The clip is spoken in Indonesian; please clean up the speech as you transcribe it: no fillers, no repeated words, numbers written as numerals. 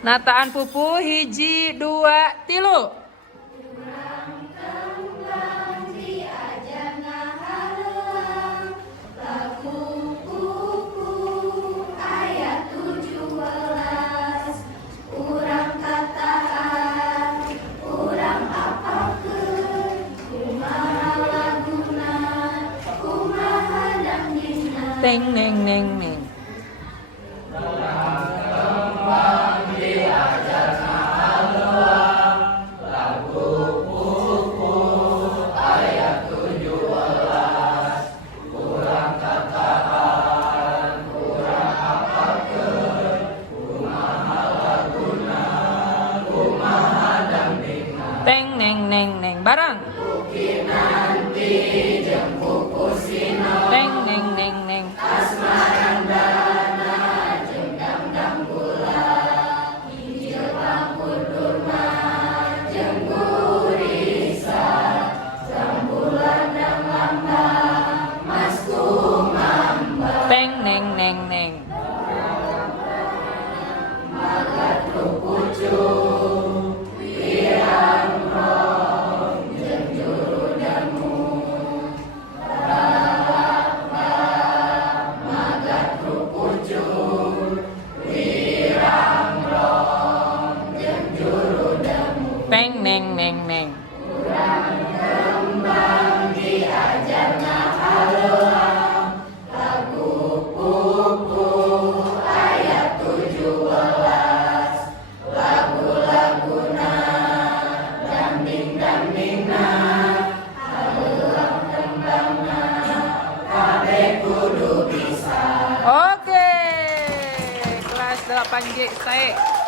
Nataan pupu hiji dua tilu. Teng neng neng neng. Teng neng neng neng barang. Teng neng neng neng. Teng neng neng neng. Teng neng neng neng. Oke, kelas 8G saya.